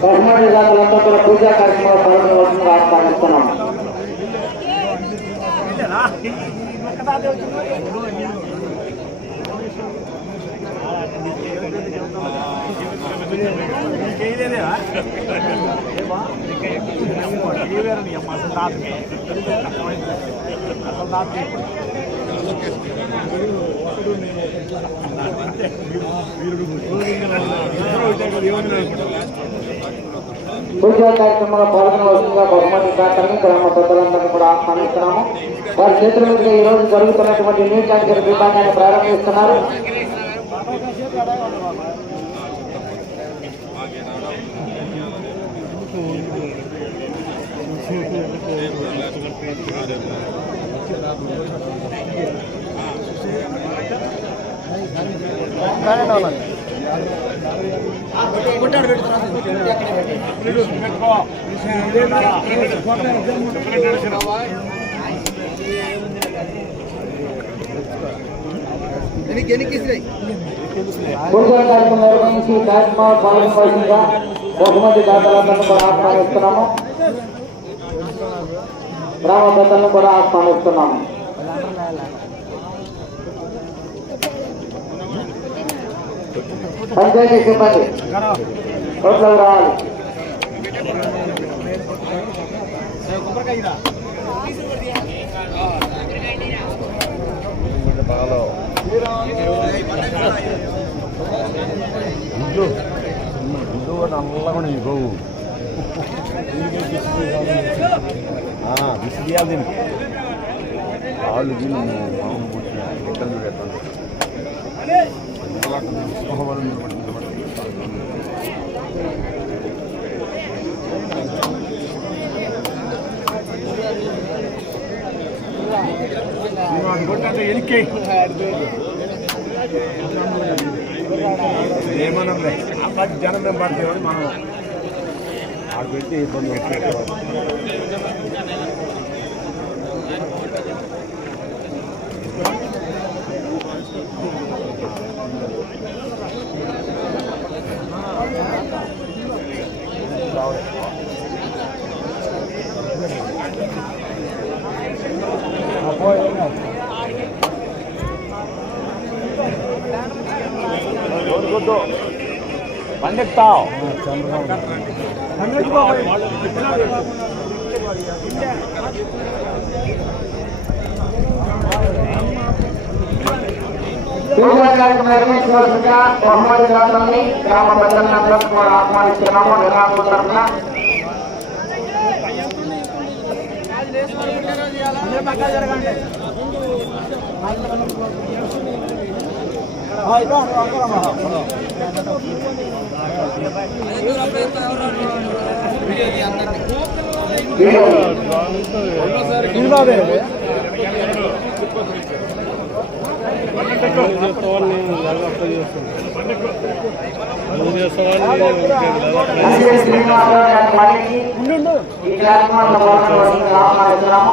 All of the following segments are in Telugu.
బహుమతి దాతలంతా కూడా పూజా కార్యక్రమాలు పాల్గొనవలసిందిగా ఆహ్వానిస్తున్నాం పూజా కార్యక్రమంలో పాల్గొనవలసిందిగా బహుమతి దాతల్ని గ్రామ పెద్దలందరినీ కూడా ఆహ్వానిస్తున్నాము వారి చేతుల మీదుగా ఈ రోజు జరుగుతున్నటువంటి న్యూ క్యాన్సర్ విభాగాన్ని ప్రారంభిస్తున్నారు Thank you. నిర్వహించి ఈ పాల్గొనవలసిందిగా బహుమతి దాతలందరినీ కూడా ఆహ్వానిస్తున్నాము గ్రామ పెద్దలను కూడా ఆహ్వానిస్తున్నాము పంచాయతీ సిబ్బంది రోడ్లకు రావాలి. నల్లగా నీకు విసిరియాలి దీనికి కాళ్ళు దీన్ని మామూలు పుట్టిన ఎక్కడ చూడేస్తాను ఏమన్నా జనం మేము పడితే మనం ఆడ పెట్టి ఇబ్బంది పెట్టేవాళ్ళు పండిస్తావు పూజా కార్యక్రమం నిర్వహించవలసిందిగా బహుమతి దాతల్ని గ్రామ పెద్దలందరినీ కూడా ఆహ్వానిస్తున్నాము. నిర్వాహకుల తరఫున ఈ కార్యక్రమంలో పాల్గొనవలసిందిగా ఆహ్వానిస్తున్నాము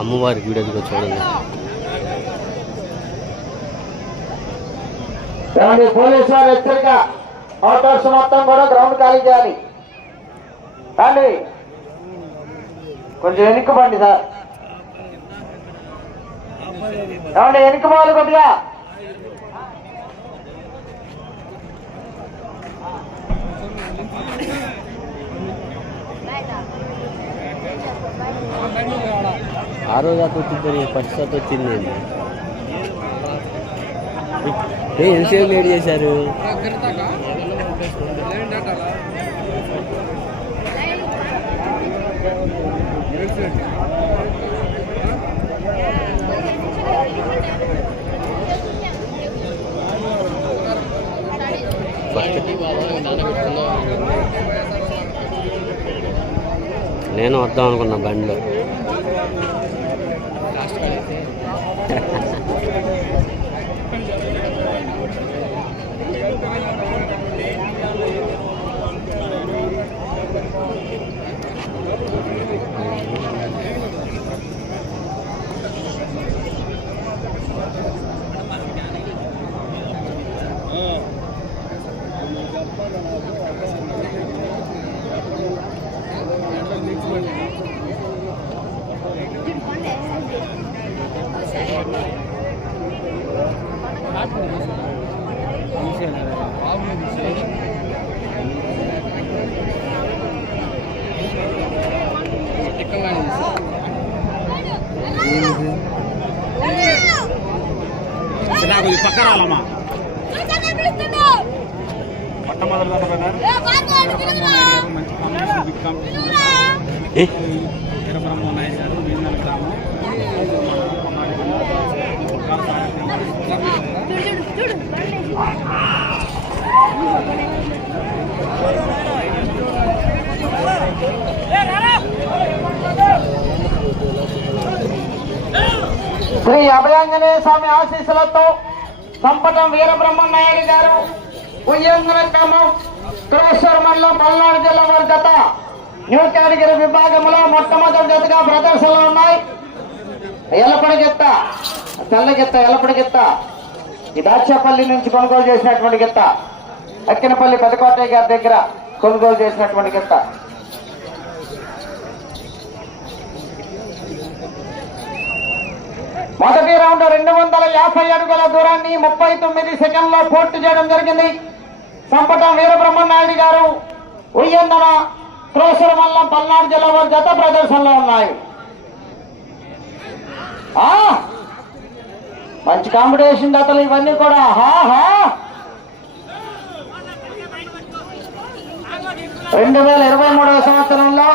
అమ్మవారి గుడి అదిగో చూడండి. ఏమండి పోలీసు వారు హెచ్చరిక. ఆటోస్ మొత్తం కూడా గ్రౌండ్ ఖాళీ చేయాలి. కానీ కొంచెం వెనుకబండి సార్. ఏమండి వెనుకబాలు కొద్దిగా. Thank you. ఆరో దాకా వచ్చింది ఫస్ట్ దాకా వచ్చింది ఏ ఎంతసేపు లేట్ చేశారు? నేను వద్దాం అనుకున్నా బండిలో. నాకు ఈ పక్క రాలమ్మా వీరబ్రహ్మ నాయుడు గారు వీరనల్ గ్రామం శ్రీ అభయాంజనేయ స్వామి ఆశీస్సులతో సంపటం వీరబ్రహ్మ నాయుడు గారు ఉయ్యంగన గ్రామం క్రోశ్వర మండలం పల్నాడు జిల్లా వారి జత న్యూ కేటగిరీ విభాగంలో మొట్టమొదటి జతగా ఉన్నాయి. ఎల్లపడిగెత్త తెల్లగిత్త ఎల్లపడిగెత్త ఈ దాచేపల్లి నుంచి కొనుగోలు చేసినటువంటి గిత్త అక్కినపల్లి పెద్దకోటయ్య గారి దగ్గర కొనుగోలు చేసినటువంటి గిత్త. మొదటి రౌండ్ రెండు వందల యాభై అడుగుల దూరాన్ని ముప్పై తొమ్మిది సెకండ్లో పూర్తి చేయడం జరిగింది. సంపటం వీరబ్రహ్మనాయుడు గారు ఉయ్యందన త్రోసర వల్ల పల్నాడు జిల్లా వారి జత ప్రదర్శనలో ఉన్నాయి. మంచి కాంపిటీషన్ జతలు ఇవన్నీ కూడా. హా! రెండు వేల ఇరవై మూడవ సంవత్సరంలో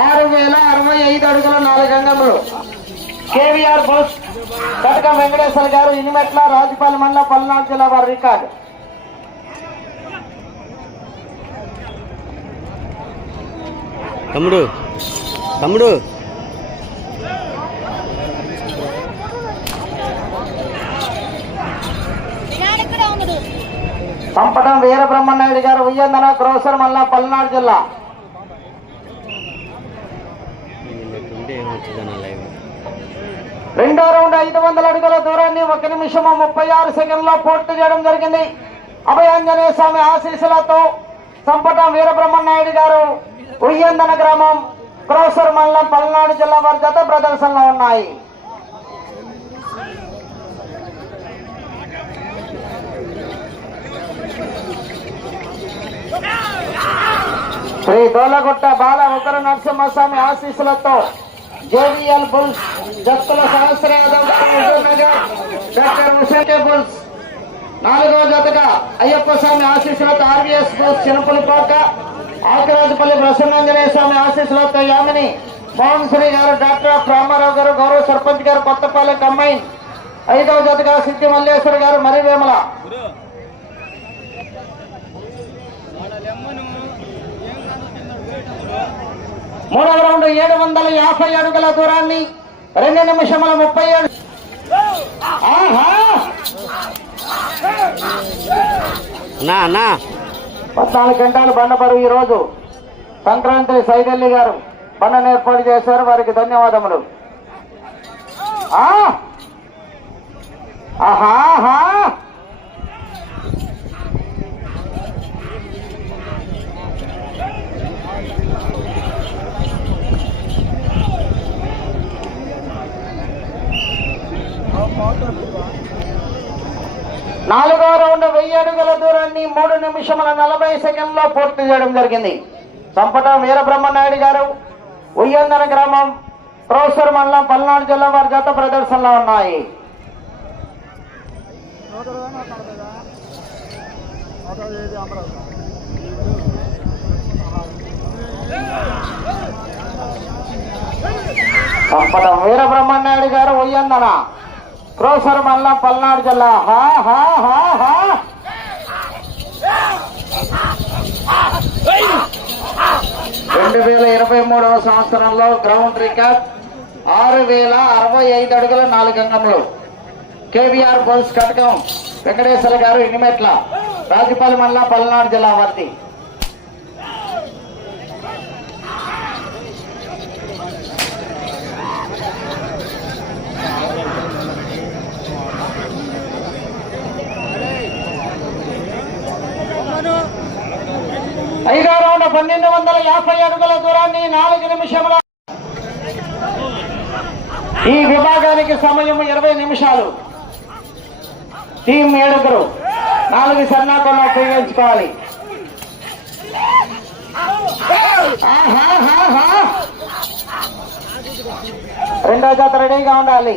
ఆరు వేల అరవై ఐదు అడుగుల నాలుగు అంగములు. కేవీఆర్ బోస్ కటకం వెంకటేశ్వర గారు ఇనిమెట్ల రాజుపాలెం మండలం పల్నాడు జిల్లా వారి రికార్డు. తమ్ముడు తమ్ముడు. సంపటం వీరబ్రహ్మనాయుడు గారు ఉయ్యందన క్రోసర్ మల్లా పల్నాడు జిల్లా. రెండో రౌండ్ ఐదు వందల అడుగుల దూరాన్ని ఒక నిమిషము ముప్పై ఆరు సెకండ్లో పూర్తి చేయడం జరిగింది. అభయాంజనేయ స్వామి ఆశీస్సులతో సంపటం వీరబ్రహ్మనాయుడు గారు ఉయ్యందన గ్రామం క్రోసర్ మండలం పల్నాడు జిల్లా వారి జత ప్రదర్శనలో ఉన్నాయి. శ్రీ దోలగుట్ట బాల ఉగ్ర నరసింహస్వామి ఆశీస్సులతో జేవిఎల్ బుల్స్ జత్తుల సహస్ర డాక్టర్ హుసేన్ బుల్స్. నాలుగవ జతగా అయ్యప్ప స్వామి ఆశీస్సులతో ఆర్వీఎస్ బుల్స్ చినపులపాక ఆకరాజుపల్లి ప్రసన్నాంజనేయ స్వామి ఆశీస్సులతో యామిని మోహన్ శ్రీ గారు డాక్టర్ రామారావు గారు గౌరవ సర్పంచ్ గారు కొత్తపాలెం కమ్మాయి ఐదవ జతగా సిద్ధి మల్లేశ్వరి గారు మరివేమల మూడవ రౌండ్ ఏడు వందల యాభై అడుగుల దూరాన్ని రెండు నిమిషముల ముప్పై ఏడు. పద్నాలుగు గంటలు బండ బరువు ఈ రోజు సంక్రాంతి సైదల్లి గారు బండను ఏర్పాటు చేశారు. వారికి ధన్యవాదములు! ఆహా ఆహా! నాలుగో రౌండ్ వెయ్యి అడుగుల దూరాన్ని మూడు నిమిషముల నలభై సెకండ్లో పూర్తి చేయడం జరిగింది. సంపట వీరబ్రహ్మనాయుడు గారు ఉయ్యందన గ్రామం ప్రొఫెసర్ మండలం పల్నాడు జిల్లా వారి జత ప్రదర్శనలో ఉన్నాయి. సంపట వీరబ్రహ్మనాయుడు గారు ఉయ్యందన. క్రోసర్ మల్ల పల్నాడు జిల్లా. హా హా హా హా. రెండు వేల ఇరవై మూడవ సంవత్సరంలో గ్రౌండ్ రికార్డ్ ఆరు వేల అరవై ఐదు అడుగుల నాలుగు అంగంలో కేవీఆర్ బోల్స్ కటకం. వెంకటేశ్వర గారు ఇనిమెట్ల రాజుపాలెం మండలం పల్నాడు జిల్లా వర్తి ఐదో రౌండ్ పన్నెండు వందల యాభై అడుగుల దూరాన్ని నాలుగు నిమిషముల ఈ విభాగానికి సమయం ఇరవై నిమిషాలు. టీం ఏడుగురు. నాలుగు సన్నాకుల్లో ఉపయోగించుకోవాలి రెండో జాత రెడీగా ఉండాలి.